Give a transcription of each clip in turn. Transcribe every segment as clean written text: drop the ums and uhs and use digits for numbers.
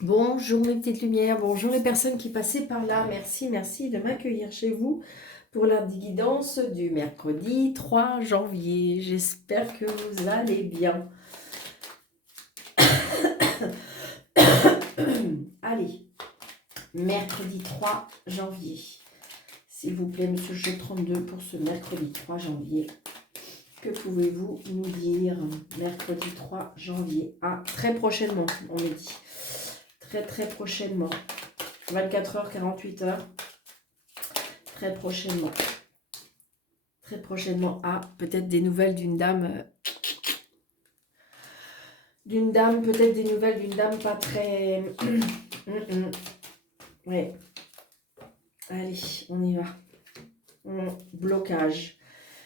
Bonjour mes petites lumières, bonjour les personnes qui passaient par là. Merci, merci de m'accueillir chez vous pour la guidance du mercredi 3 janvier. J'espère que vous allez bien. Allez, mercredi 3 janvier. S'il vous plaît, monsieur Jeu 32 pour ce mercredi 3 janvier. Que pouvez-vous nous dire? Mercredi 3 janvier. Ah, très prochainement, on me dit. Très prochainement. 24 heures, 48 heures. Très prochainement. Très prochainement. Ah, peut-être des nouvelles d'une dame. Peut-être des nouvelles d'une dame pas très... Ouais. Allez, on y va. Blocage.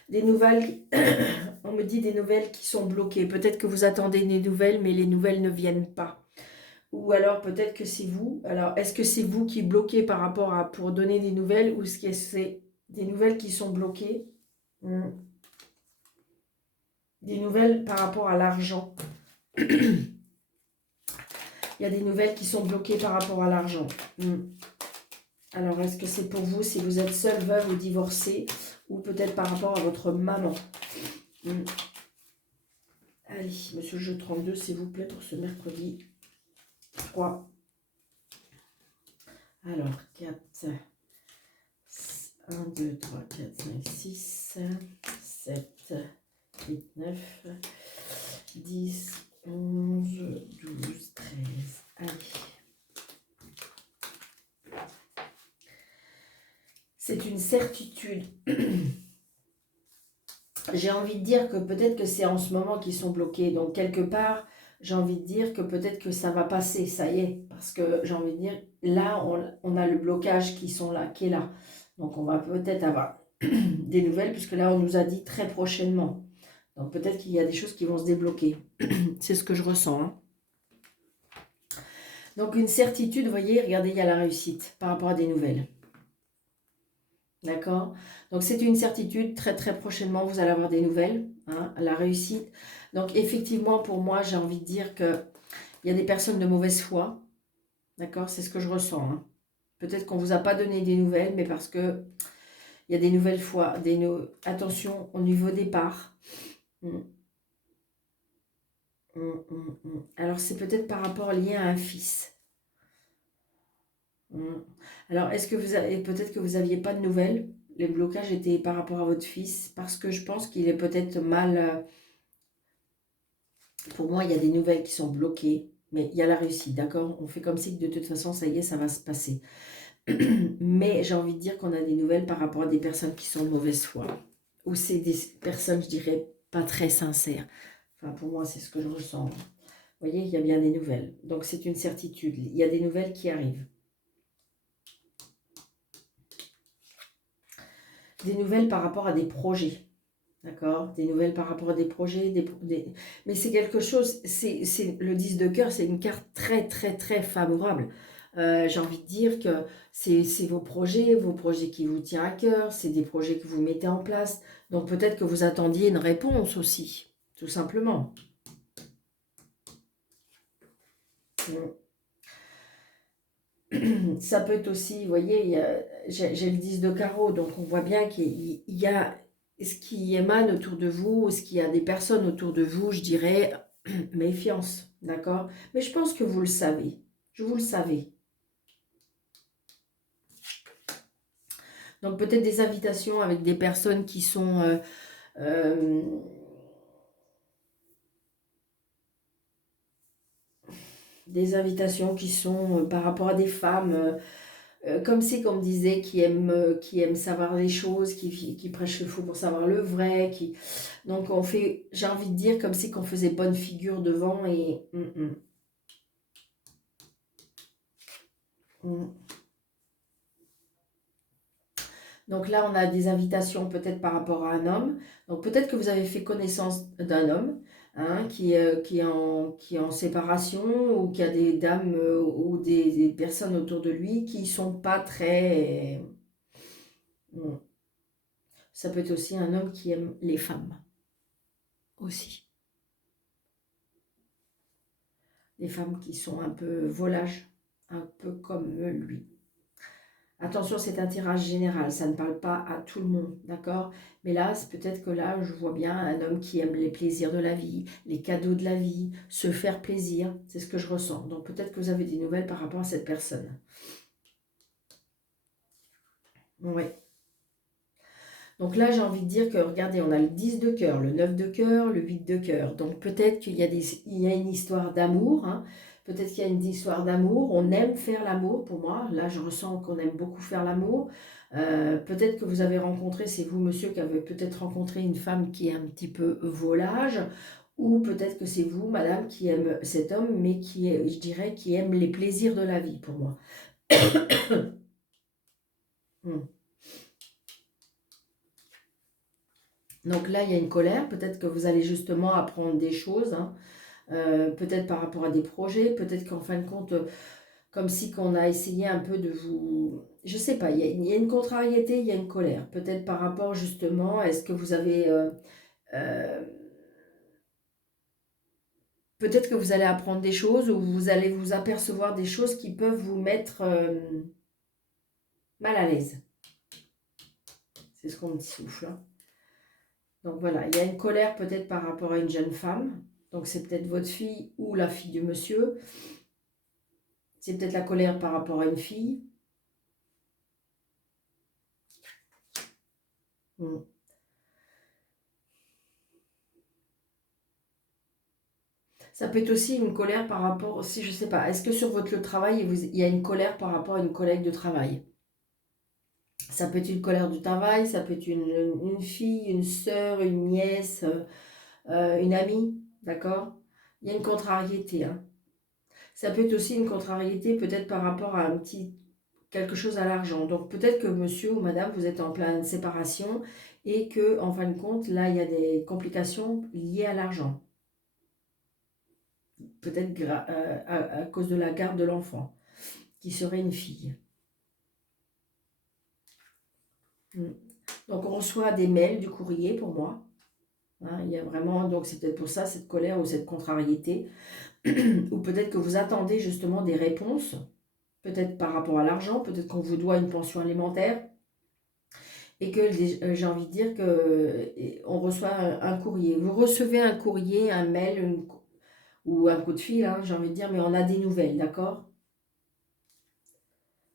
Des nouvelles... On me dit des nouvelles qui sont bloquées. Peut-être que vous attendez des nouvelles, mais les nouvelles ne viennent pas. Ou alors peut-être que c'est vous. Alors, est-ce que c'est vous qui bloquez par rapport à... pour donner des nouvelles, ou est-ce que c'est des nouvelles qui sont bloquées? Des nouvelles par rapport à l'argent. Il y a des nouvelles qui sont bloquées par rapport à l'argent. Alors, est-ce que c'est pour vous si vous êtes seule, veuve ou divorcée, ou peut-être par rapport à votre maman? Allez, monsieur Jeu 32, s'il vous plaît, pour ce mercredi 3. Alors, 4, 1, 2, 3, 4, 5, 6, 7, 8, 9, 10, 11, 12, 13. Allez. C'est une certitude. J'ai envie de dire que peut-être que c'est en ce moment qu'ils sont bloqués. Donc, quelque part, j'ai envie de dire que peut-être que ça va passer, ça y est. Parce que j'ai envie de dire, là, on a le blocage qui est là. Donc, on va peut-être avoir des nouvelles, puisque là, on nous a dit très prochainement. Donc, peut-être qu'il y a des choses qui vont se débloquer. C'est ce que je ressens. Hein. Donc, une certitude, vous voyez, regardez, il y a la réussite par rapport à des nouvelles. D'accord? Donc, c'est une certitude. Très prochainement, vous allez avoir des nouvelles. Hein, la réussite. Donc, effectivement, pour moi, j'ai envie de dire qu'il y a des personnes de mauvaise foi. D'accord? C'est ce que je ressens. Hein. Peut-être qu'on ne vous a pas donné des nouvelles, mais parce que il y a des nouvelles fois. Attention au niveau des parts. Alors, c'est peut-être par rapport lié à un fils. Alors, est-ce que vous avez... Peut-être que vous n'aviez pas de nouvelles. Les blocages étaient par rapport à votre fils, parce que je pense qu'il est peut-être mal... Pour moi, il y a des nouvelles qui sont bloquées, mais il y a la réussite, d'accord? On fait comme si de toute façon, ça y est, ça va se passer. Mais j'ai envie de dire qu'on a des nouvelles par rapport à des personnes qui sont de mauvaise foi. Ou c'est des personnes, je dirais, pas très sincères. Enfin, pour moi, c'est ce que je ressens. Vous voyez, il y a bien des nouvelles. Donc, c'est une certitude. Il y a des nouvelles qui arrivent. Des nouvelles par rapport à des projets. D'accord? Des nouvelles par rapport à des projets. Mais c'est quelque chose, c'est le 10 de cœur, c'est une carte très favorable. J'ai envie de dire que c'est vos projets qui vous tiennent à cœur, c'est des projets que vous mettez en place. Donc peut-être que vous attendiez une réponse aussi, tout simplement. Ça peut être aussi, vous voyez, j'ai le 10 de carreau, donc on voit bien qu'il y a ce qui émane autour de vous, ce qu'il y a des personnes autour de vous, je dirais, méfiance, d'accord? Mais je pense que vous le savez, vous le savez. Donc peut-être des invitations avec des personnes qui sont... des invitations qui sont par rapport à des femmes... comme c'est qu'on me disait, qui aiment savoir les choses, qui prêchent le faux pour savoir le vrai. Donc on fait, j'ai envie de dire, comme c'est qu'on faisait bonne figure devant et... Donc là, on a des invitations peut-être par rapport à un homme. Donc peut-être que vous avez fait connaissance d'un homme hein, qui est en séparation ou qui a des dames ou des personnes autour de lui qui ne sont pas très... Ça peut être aussi un homme qui aime les femmes aussi. Des femmes qui sont un peu volages, un peu comme lui. Attention, c'est un tirage général, ça ne parle pas à tout le monde, d'accord? Mais là, c'est peut-être que là, je vois bien un homme qui aime les plaisirs de la vie, les cadeaux de la vie, se faire plaisir, c'est ce que je ressens. Donc peut-être que vous avez des nouvelles par rapport à cette personne. Oui. Donc là, j'ai envie de dire que, regardez, on a le 10 de cœur, le 9 de cœur, le 8 de cœur. Donc peut-être qu'il y a une histoire d'amour, hein. Peut-être qu'il y a une histoire d'amour. On aime faire l'amour, pour moi. Là, je ressens qu'on aime beaucoup faire l'amour. Peut-être que vous avez rencontré, c'est vous, monsieur, qui avez peut-être rencontré une femme qui est un petit peu volage. Ou peut-être que c'est vous, madame, qui aime cet homme, mais qui est, je dirais, qui aime les plaisirs de la vie, pour moi. Hmm. Donc là, il y a une colère. Peut-être que vous allez justement apprendre des choses, hein. Peut-être par rapport à des projets. Peut-être qu'en fin de compte, comme si qu'on a essayé un peu de vous... Je sais pas, il y a une contrariété, il y a une colère. Peut-être par rapport justement, est-ce que vous avez... euh, peut-être que vous allez apprendre des choses ou vous allez vous apercevoir des choses qui peuvent vous mettre mal à l'aise. C'est ce qu'on me souffle, hein. Donc voilà, il y a une colère peut-être par rapport à une jeune femme. Donc c'est peut-être votre fille ou la fille du monsieur. C'est peut-être la colère par rapport à une fille. Hmm. Ça peut être aussi une colère par rapport, si je sais pas, est-ce que sur votre lieu de travail, il y a une colère par rapport à une collègue de travail? Ça peut être une colère du travail, ça peut être une fille, une sœur, une nièce, une amie, d'accord? Il y a une contrariété, hein. Ça peut être aussi une contrariété peut-être par rapport à un petit quelque chose à l'argent. Donc peut-être que monsieur ou madame, vous êtes en pleine séparation et que en fin de compte, là, il y a des complications liées à l'argent. Peut-être à cause de la garde de l'enfant, qui serait une fille. Mm. Donc on reçoit des mails, du courrier pour moi, hein, il y a vraiment, donc c'est peut-être pour ça cette colère ou cette contrariété, ou peut-être que vous attendez justement des réponses, peut-être par rapport à l'argent, peut-être qu'on vous doit une pension alimentaire, et que j'ai envie de dire que on reçoit un courrier. Vous recevez un courrier, un mail, ou un coup de fil, hein, j'ai envie de dire, mais on a des nouvelles, d'accord?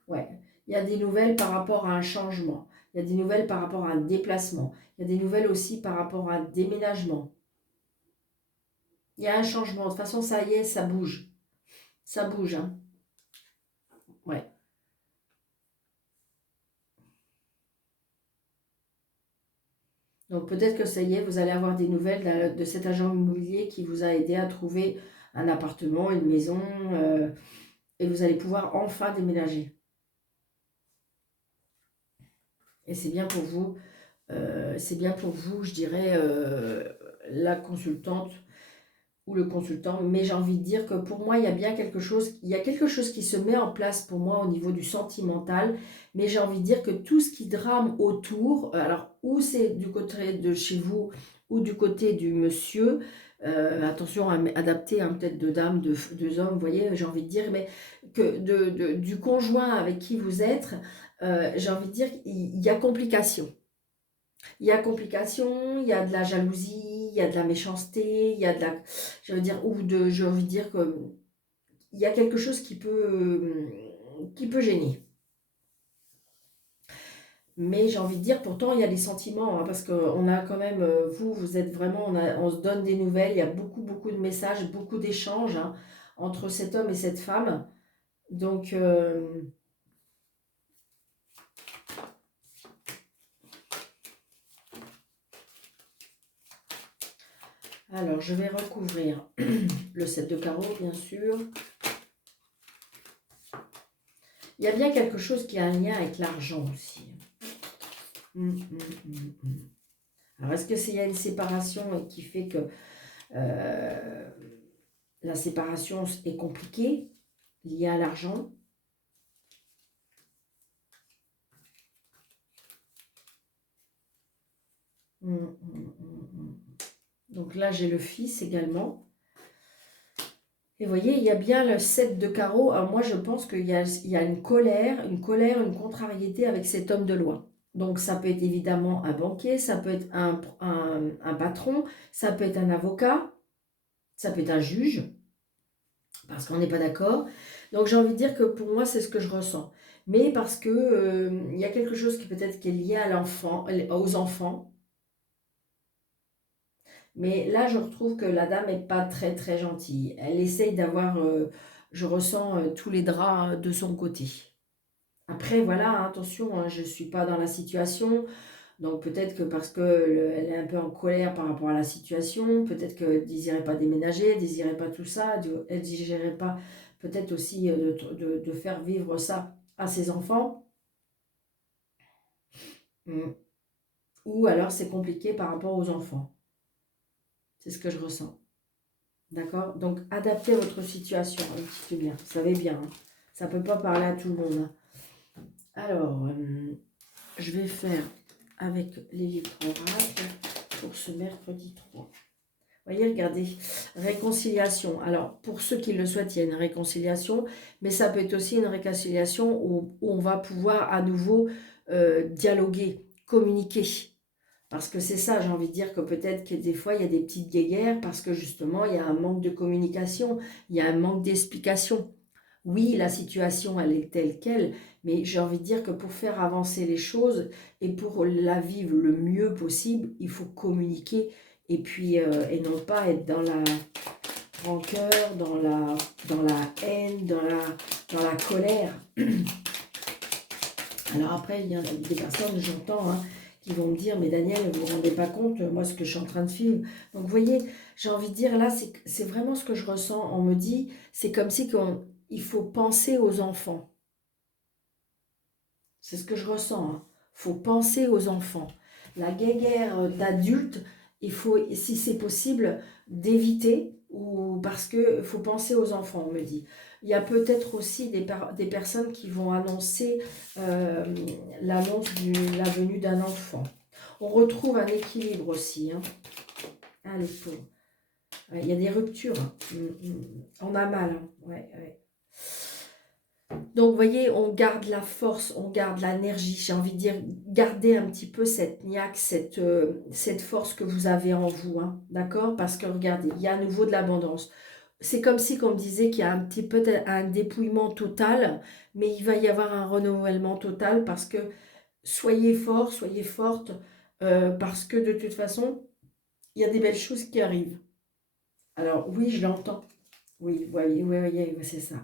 Ouais. Il y a des nouvelles par rapport à un changement. Il y a des nouvelles par rapport à un déplacement. Il y a des nouvelles aussi par rapport à un déménagement. Il y a un changement. De toute façon, ça y est, ça bouge. Ça bouge, hein. Ouais. Donc peut-être que ça y est, vous allez avoir des nouvelles de cet agent immobilier qui vous a aidé à trouver un appartement, une maison, et vous allez pouvoir enfin déménager. Et c'est bien pour vous, je dirais, la consultante ou le consultant, mais j'ai envie de dire que pour moi, il y a quelque chose qui se met en place pour moi au niveau du sentimental, mais j'ai envie de dire que tout ce qui drame autour, alors ou c'est du côté de chez vous ou du côté du monsieur, attention à adapter, hein, peut-être de dames, de hommes, vous voyez, j'ai envie de dire, mais que du conjoint avec qui vous êtes, j'ai envie de dire qu'il y a complication. Il y a complication, il y a de la jalousie, il y a de la méchanceté, il y a de la, je veux dire, j'ai envie de dire que il y a quelque chose qui peut gêner. Mais j'ai envie de dire, pourtant, il y a des sentiments, hein, parce qu'on a quand même, vous êtes vraiment, on se donne des nouvelles, il y a beaucoup, beaucoup de messages, beaucoup d'échanges, hein, entre cet homme et cette femme. Donc, alors, je vais recouvrir le 7 de carreau, bien sûr. Il y a bien quelque chose qui a un lien avec l'argent aussi. Alors, est-ce que il y a une séparation qui fait que euh, la séparation est compliquée, liée à l'argent? Donc là, j'ai le fils également. Et vous voyez, il y a bien le 7 de carreau. Alors moi, je pense il y a une colère, une contrariété avec cet homme de loi. Donc, ça peut être évidemment un banquier, ça peut être un patron, ça peut être un avocat, ça peut être un juge, parce qu'on n'est pas d'accord. Donc, j'ai envie de dire que pour moi, c'est ce que je ressens. Mais parce que il y a quelque chose qui peut-être qui est lié à l'enfant, aux enfants. Mais là, je retrouve que la dame n'est pas très très gentille. Elle essaye d'avoir, je ressens tous les draps de son côté. Après, voilà, hein, attention, hein, je ne suis pas dans la situation. Donc peut-être que parce qu'elle est un peu en colère par rapport à la situation, peut-être qu'elle ne désirait pas déménager, elle ne désirait pas tout ça, elle ne désirait pas peut-être aussi de faire vivre ça à ses enfants. Mm. Ou alors c'est compliqué par rapport aux enfants. C'est ce que je ressens. D'accord? Donc, adaptez votre situation un petit peu bien. Vous savez bien, hein. Ça ne peut pas parler à tout le monde, hein. Alors, je vais faire avec l'électroracle pour ce mercredi 3. Vous voyez, regardez, réconciliation. Alors, pour ceux qui le souhaitent, il y a une réconciliation, mais ça peut être aussi une réconciliation où on va pouvoir à nouveau dialoguer, communiquer. Parce que c'est ça, j'ai envie de dire que peut-être que des fois, il y a des petites guéguerres parce que justement, il y a un manque de communication, il y a un manque d'explication. Oui, la situation, elle est telle qu'elle, mais j'ai envie de dire que pour faire avancer les choses et pour la vivre le mieux possible, il faut communiquer et puis et non pas être dans la rancœur, dans la haine, dans la colère. Alors après, il y a des personnes, j'entends, hein, qui vont me dire, mais Daniel, vous ne vous rendez pas compte, moi, ce que je suis en train de vivre. Donc, vous voyez, j'ai envie de dire, là, c'est vraiment ce que je ressens. On me dit, c'est comme si il faut penser aux enfants. C'est ce que je ressens, hein. Il faut penser aux enfants. La guéguerre d'adultes, il faut, si c'est possible, d'éviter, ou parce qu'il faut penser aux enfants, on me dit. Il y a peut-être aussi des personnes qui vont annoncer euh, l'annonce de la venue d'un enfant. On retrouve un équilibre aussi, hein. Allez, il y a des ruptures, hein. On a mal, hein. Ouais, ouais. Donc, vous voyez, on garde la force, on garde l'énergie. J'ai envie de dire, gardez un petit peu cette niaque, cette force que vous avez en vous, hein, d'accord? Parce que regardez, il y a à nouveau de l'abondance. C'est comme si on me disait qu'il y a un petit peu un dépouillement total, mais il va y avoir un renouvellement total parce que soyez forts, soyez fortes, parce que de toute façon, il y a des belles choses qui arrivent. Alors, oui, je l'entends. Oui, oui, oui, oui, oui, c'est ça.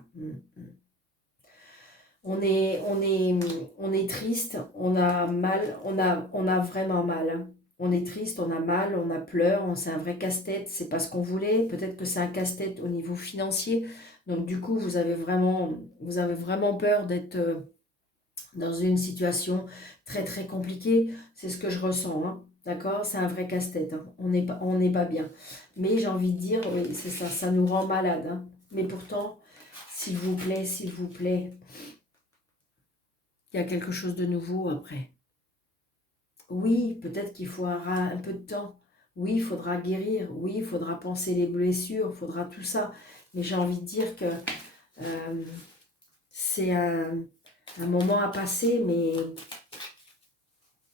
On est triste, on a mal, on a vraiment mal, hein. On est triste, on a mal, on a pleure, c'est un vrai casse-tête, c'est pas ce qu'on voulait. Peut-être que c'est un casse-tête au niveau financier. Donc du coup, vous avez vraiment peur d'être dans une situation très très compliquée. C'est ce que je ressens, hein. D'accord? C'est un vrai casse-tête, hein. On n'est pas bien. Mais j'ai envie de dire, oui, c'est ça, ça nous rend malade, hein. Mais pourtant, s'il vous plaît, il y a quelque chose de nouveau après. Oui, peut-être qu'il faudra un peu de temps. Oui, il faudra guérir. Oui, il faudra penser les blessures, il faudra tout ça. Mais j'ai envie de dire que euh, c'est un moment à passer, mais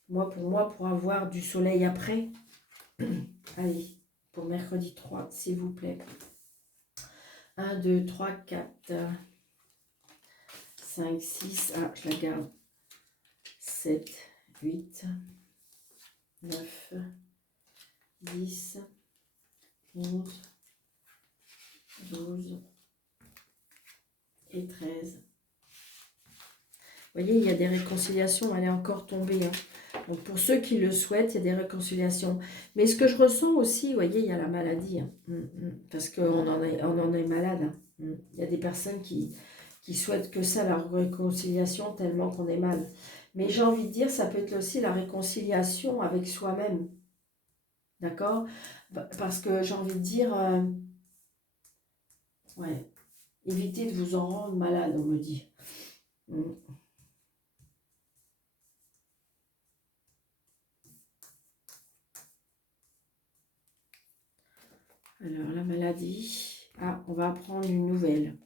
moi, pour avoir du soleil après, allez, pour mercredi 3, s'il vous plaît. 1, 2, 3, 4, 5, 6, ah, je la garde. 7, 8, 9, 10, 11, 12 et 13. Vous voyez, il y a des réconciliations, elle est encore tombée, hein. Donc pour ceux qui le souhaitent, il y a des réconciliations. Mais ce que je ressens aussi, vous voyez, il y a la maladie, hein. Parce qu'on on en est malade, hein. Il y a des personnes qui souhaitent que ça, la réconciliation, tellement qu'on est mal. Mais j'ai envie de dire, ça peut être aussi la réconciliation avec soi-même. D'accord? Parce que j'ai envie de dire, ouais, évitez de vous en rendre malade, on me dit. Alors, la maladie. Ah, on va apprendre une nouvelle.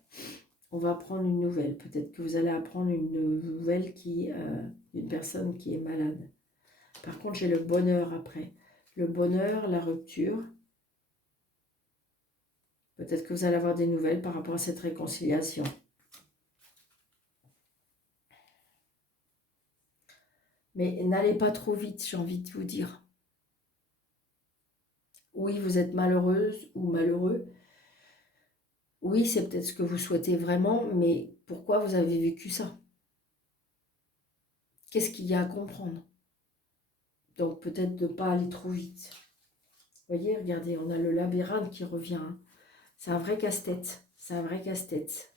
On va apprendre une nouvelle. Peut-être que vous allez apprendre une nouvelle d'une personne qui est malade. Par contre, j'ai le bonheur après. Le bonheur, la rupture. Peut-être que vous allez avoir des nouvelles par rapport à cette réconciliation. Mais n'allez pas trop vite, j'ai envie de vous dire. Oui, vous êtes malheureuse ou malheureux. Oui, c'est peut-être ce que vous souhaitez vraiment, mais pourquoi vous avez vécu ça? Qu'est-ce qu'il y a à comprendre? Donc peut-être de ne pas aller trop vite. Vous voyez, regardez, on a le labyrinthe qui revient. Hein. C'est un vrai casse-tête. C'est un vrai casse-tête.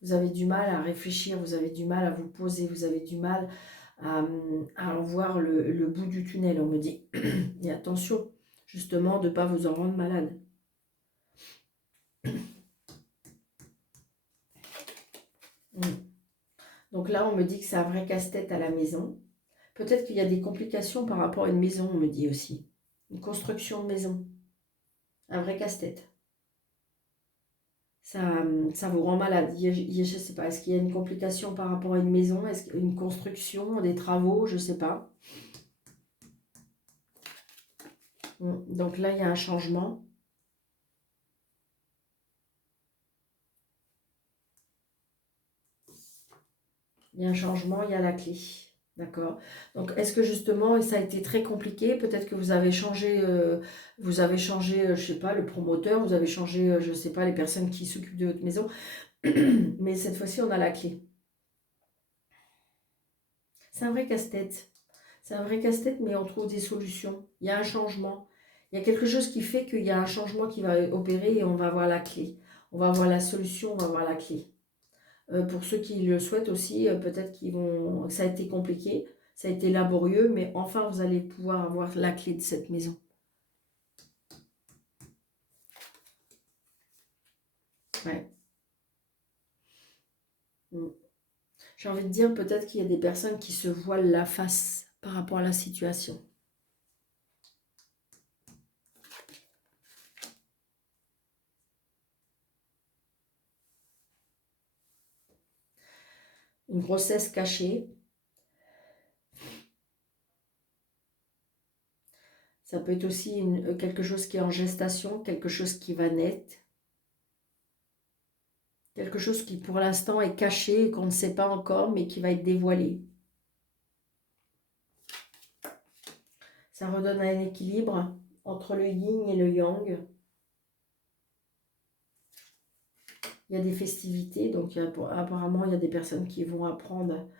Vous avez du mal à réfléchir, vous avez du mal à vous poser, vous avez du mal à en voir le bout du tunnel, on me dit. Et attention, justement, de ne pas vous en rendre malade. Donc là, on me dit que c'est un vrai casse-tête à la maison. Peut-être qu'il y a des complications par rapport à une maison, on me dit aussi. Une construction de maison. Un vrai casse-tête. Ça vous rend malade. Je ne sais pas, est-ce qu'il y a une complication par rapport à une maison? Est-ce qu'il y a une construction, des travaux? Je ne sais pas. Donc là, il y a un changement. Il y a un changement, il y a la clé. D'accord. Donc, est-ce que justement, ça a été très compliqué? Peut-être que vous avez changé, je sais pas, le promoteur, vous avez changé, je sais pas, les personnes qui s'occupent de votre maison. Mais cette fois-ci, on a la clé. C'est un vrai casse-tête. C'est un vrai casse-tête, mais on trouve des solutions. Il y a un changement. Il y a quelque chose qui fait qu'il y a un changement qui va opérer et on va avoir la clé. On va avoir la solution, on va avoir la clé. Pour ceux qui le souhaitent aussi, peut-être qu'ils vont... Ça a été compliqué, ça a été laborieux, mais enfin, vous allez pouvoir avoir la clé de cette maison. Ouais. J'ai envie de dire peut-être qu'il y a des personnes qui se voilent la face par rapport à la situation. Une grossesse cachée. Ça peut être aussi quelque chose qui est en gestation, quelque chose qui va naître. Quelque chose qui pour l'instant est caché et qu'on ne sait pas encore, mais qui va être dévoilé. Ça redonne un équilibre entre le yin et le yang. Il y a des festivités, donc apparemment il y a des personnes qui vont apprendre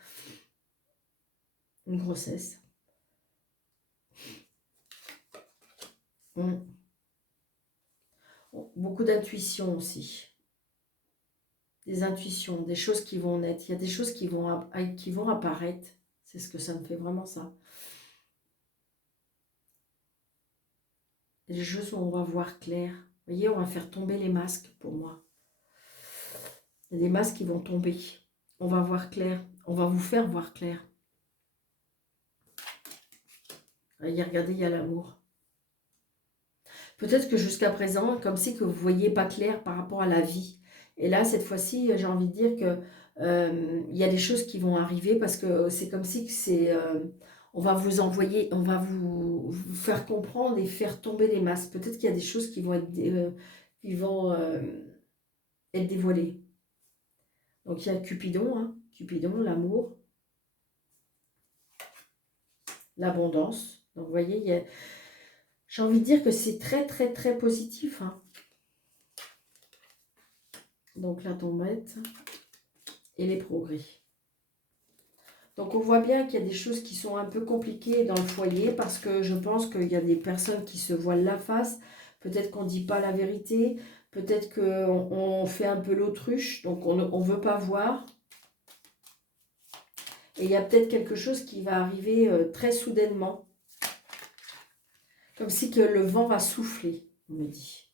une grossesse. Beaucoup d'intuition aussi. Des intuitions, des choses qui vont naître. Il y a des choses qui vont apparaître. C'est ce que ça me fait vraiment ça. Des choses où on va voir clair. Vous voyez, on va faire tomber les masques pour moi. Il y a des masques qui vont tomber. On va voir clair. On va vous faire voir clair. Regardez, il y a l'amour. Peut-être que jusqu'à présent, comme si que vous ne voyez pas clair par rapport à la vie. Et là, cette fois-ci, j'ai envie de dire que il y a des choses qui vont arriver parce que c'est comme si on va vous envoyer, on va vous faire comprendre et faire tomber les masques. Peut-être qu'il y a des choses qui vont être dévoilées. Donc il y a Cupidon, hein, Cupidon, l'amour, l'abondance. Donc vous voyez, j'ai envie de dire que c'est très très très positif. Hein. Donc la tombette et les progrès. Donc on voit bien qu'il y a des choses qui sont un peu compliquées dans le foyer parce que je pense qu'il y a des personnes qui se voilent la face. Peut-être qu'on ne dit pas la vérité. Peut-être qu'on fait un peu l'autruche. Donc on ne veut pas voir. Et il y a peut-être quelque chose qui va arriver très soudainement. Comme si que le vent va souffler, on me dit.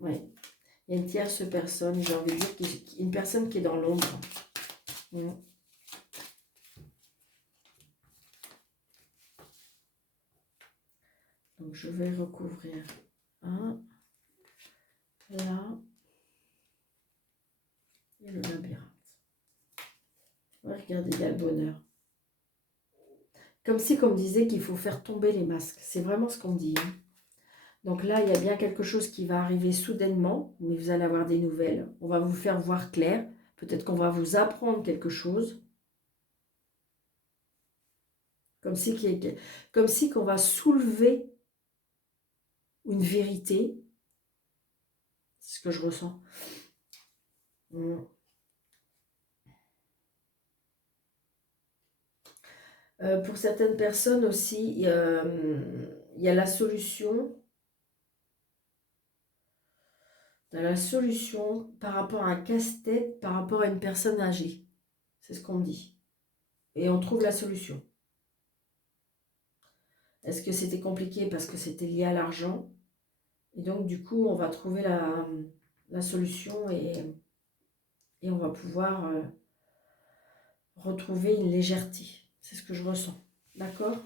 Oui. Il y a une tierce personne, j'ai envie de dire, une personne qui est dans l'ombre. Donc, je vais recouvrir un, là, et le labyrinthe. Ouais, regardez, il y a le bonheur. Comme si on me disait qu'il faut faire tomber les masques. C'est vraiment ce qu'on me dit. Hein. Donc là, il y a bien quelque chose qui va arriver soudainement, mais vous allez avoir des nouvelles. On va vous faire voir clair. Peut-être qu'on va vous apprendre quelque chose. Comme si qu'on va soulever une vérité. C'est ce que je ressens. Pour certaines personnes aussi, il y a la solution. La solution par rapport à un casse-tête, par rapport à une personne âgée. C'est ce qu'on me dit. Et on trouve la solution. Est-ce que c'était compliqué parce que c'était lié à l'argent? Et donc, du coup, on va trouver la solution et on va pouvoir retrouver une légèreté. C'est ce que je ressens. D'accord?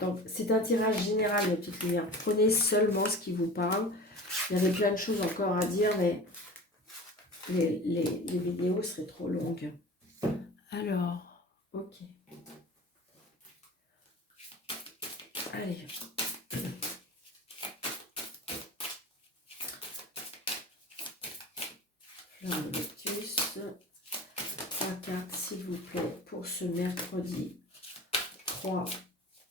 Donc, c'est un tirage général, mes petites lumières. Prenez seulement ce qui vous parle. Il y avait plein de choses encore à dire, mais les vidéos seraient trop longues. Alors, ok. Allez. Fleur de lotus. 3 cartes, s'il vous plaît, pour ce mercredi 3.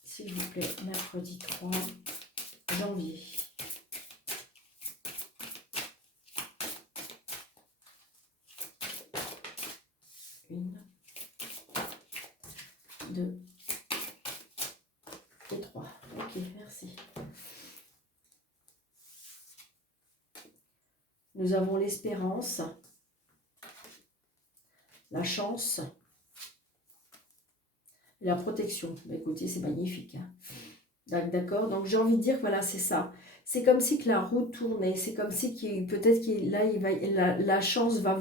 S'il vous plaît, mercredi 3 janvier. Une, 2 et 3. Ok, merci. Nous avons l'espérance, la chance, et la protection. Bah, écoutez, c'est magnifique. Hein. D'accord, donc j'ai envie de dire, voilà, c'est ça. C'est comme si que la roue tournait, c'est comme si peut-être qu'il là, la chance va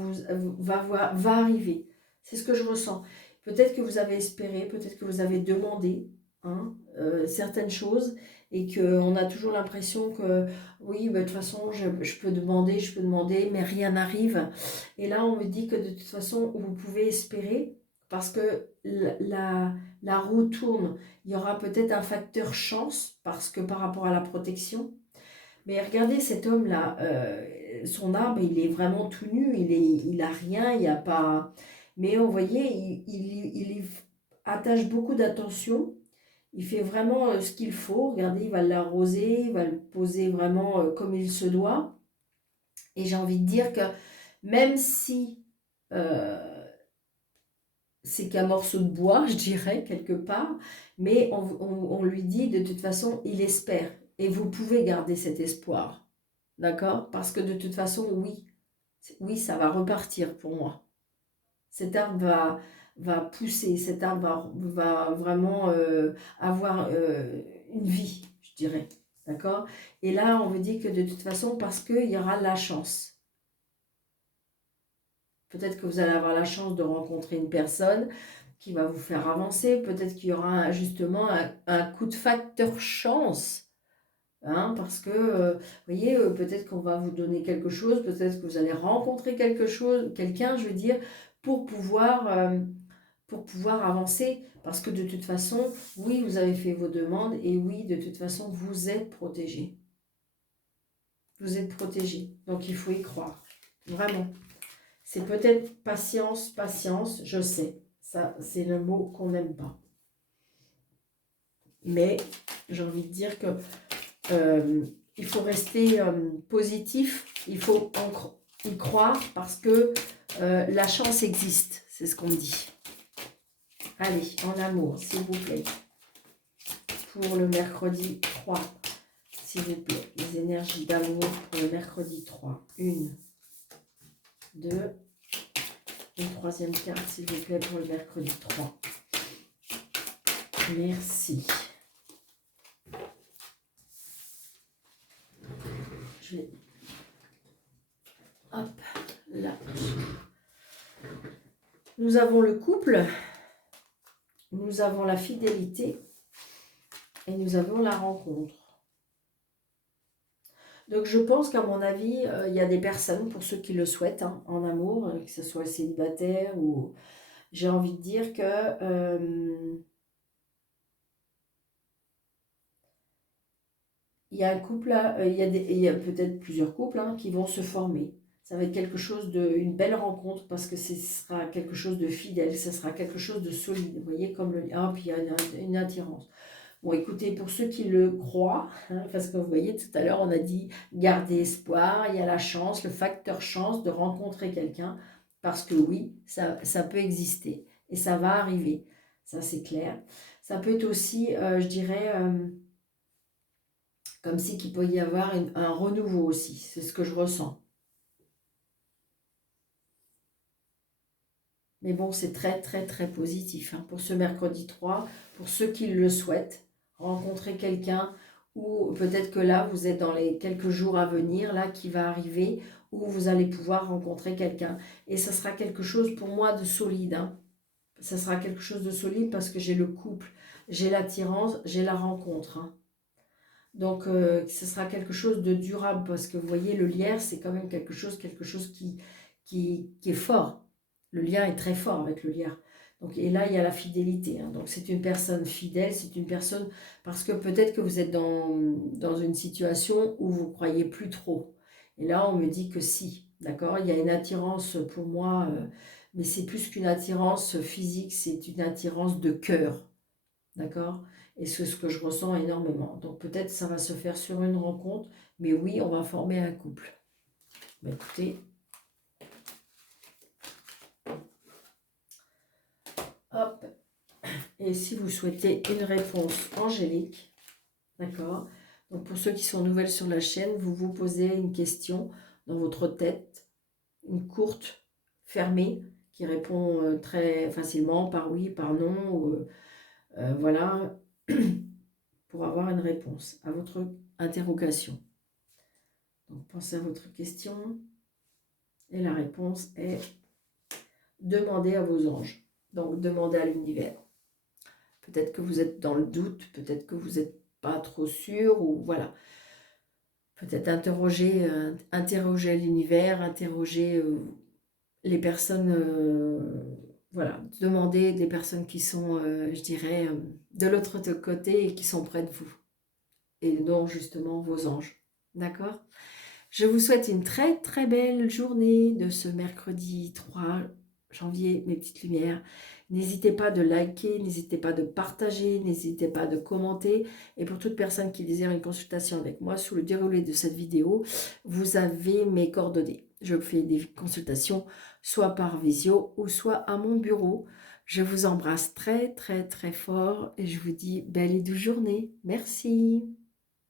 arriver. C'est ce que je ressens. Peut-être que vous avez espéré, peut-être que vous avez demandé hein, certaines choses et qu'on a toujours l'impression que oui, bah, de toute façon, je peux demander, mais rien n'arrive. Et là, on me dit que de toute façon, vous pouvez espérer parce que la roue tourne. Il y aura peut-être un facteur chance parce que par rapport à la protection. Mais regardez cet homme-là, son arbre, il est vraiment tout nu, il a rien, il n'y a pas... Mais vous voyez, il y attache beaucoup d'attention, il fait vraiment ce qu'il faut. Regardez, il va l'arroser, il va le poser vraiment comme il se doit. Et j'ai envie de dire que même si... c'est qu'un morceau de bois, je dirais, quelque part, mais on lui dit de toute façon, il espère. Et vous pouvez garder cet espoir, d'accord? Parce que de toute façon, oui, ça va repartir pour moi. Cet arbre va pousser, cet arbre va vraiment avoir une vie, je dirais, d'accord? Et là, on veut dire que de toute façon, parce qu'il y aura la chance. Peut-être que vous allez avoir la chance de rencontrer une personne qui va vous faire avancer. Peut-être qu'il y aura justement un coup de facteur chance. Hein, parce que, vous voyez, peut-être qu'on va vous donner quelque chose, peut-être que vous allez rencontrer quelqu'un, je veux dire, pour pouvoir avancer. Parce que de toute façon, oui, vous avez fait vos demandes et oui, de toute façon, vous êtes protégé. Vous êtes protégé. Donc, il faut y croire. Vraiment. C'est peut-être patience, je sais. Ça, c'est le mot qu'on n'aime pas. Mais j'ai envie de dire que il faut rester positif, il faut y croire parce que la chance existe, c'est ce qu'on dit. Allez, en amour, s'il vous plaît, pour le mercredi 3, s'il vous plaît, les énergies d'amour pour le mercredi 3. 1, 2, une troisième carte, s'il vous plaît, pour le mercredi 3. Merci. Je vais... Hop, là. Nous avons le couple, nous avons la fidélité et nous avons la rencontre. Donc je pense qu'à mon avis, il y a des personnes, pour ceux qui le souhaitent, hein, en amour, que ce soit célibataire ou... J'ai envie de dire que il y a un couple, il y a peut-être plusieurs couples hein, qui vont se former. Ça va être quelque chose une belle rencontre parce que ce sera quelque chose de fidèle, ce sera quelque chose de solide. Vous voyez, comme le... Ah, puis il y a une attirance. Bon, écoutez, pour ceux qui le croient, hein, parce que vous voyez, tout à l'heure, on a dit garder espoir, il y a la chance, le facteur chance de rencontrer quelqu'un, parce que oui, ça peut exister et ça va arriver, ça c'est clair. Ça peut être aussi, je dirais, comme si qu'il peut y avoir un renouveau aussi, c'est ce que je ressens. Mais bon, c'est très, très, très positif hein, pour ce mercredi 3, pour ceux qui le souhaitent, rencontrer quelqu'un, ou peut-être que là, vous êtes dans les quelques jours à venir, là, qui va arriver, où vous allez pouvoir rencontrer quelqu'un. Et ça sera quelque chose pour moi de solide. Hein. Ça sera quelque chose de solide parce que j'ai le couple, j'ai l'attirance, j'ai la rencontre. Hein. Donc, ce sera quelque chose de durable parce que vous voyez, le lierre, c'est quand même quelque chose qui est fort. Le lien est très fort avec le lierre. Donc, et là, il y a la fidélité. Hein. Donc, c'est une personne fidèle, c'est une personne... Parce que peut-être que vous êtes dans une situation où vous ne croyez plus trop. Et là, on me dit que si, d'accord? Il y a une attirance pour moi, mais c'est plus qu'une attirance physique, c'est une attirance de cœur. D'accord? Et c'est ce que je ressens énormément. Donc peut-être ça va se faire sur une rencontre, mais oui, on va former un couple. Bah, écoutez, hop. Et si vous souhaitez une réponse angélique, d'accord? Donc pour ceux qui sont nouvelles sur la chaîne, vous vous posez une question dans votre tête, une courte, fermée, qui répond très facilement par oui, par non, ou, voilà, pour avoir une réponse à votre interrogation. Donc, pensez à votre question. Et la réponse est demandez à vos anges. Donc, demandez à l'univers. Peut-être que vous êtes dans le doute, peut-être que vous n'êtes pas trop sûr, ou voilà. Peut-être interroger l'univers, interroger les personnes, voilà. Demandez des personnes qui sont, je dirais, de l'autre côté et qui sont près de vous. Et non, justement, vos anges. D'accord ? Je vous souhaite une très très belle journée de ce mercredi 3 janvier, mes petites lumières. N'hésitez pas de liker, n'hésitez pas de partager, n'hésitez pas de commenter. Et pour toute personne qui désire une consultation avec moi, sous le déroulé de cette vidéo, vous avez mes coordonnées. Je fais des consultations soit par visio ou soit à mon bureau. Je vous embrasse très très très fort et je vous dis belle et douce journée. Merci.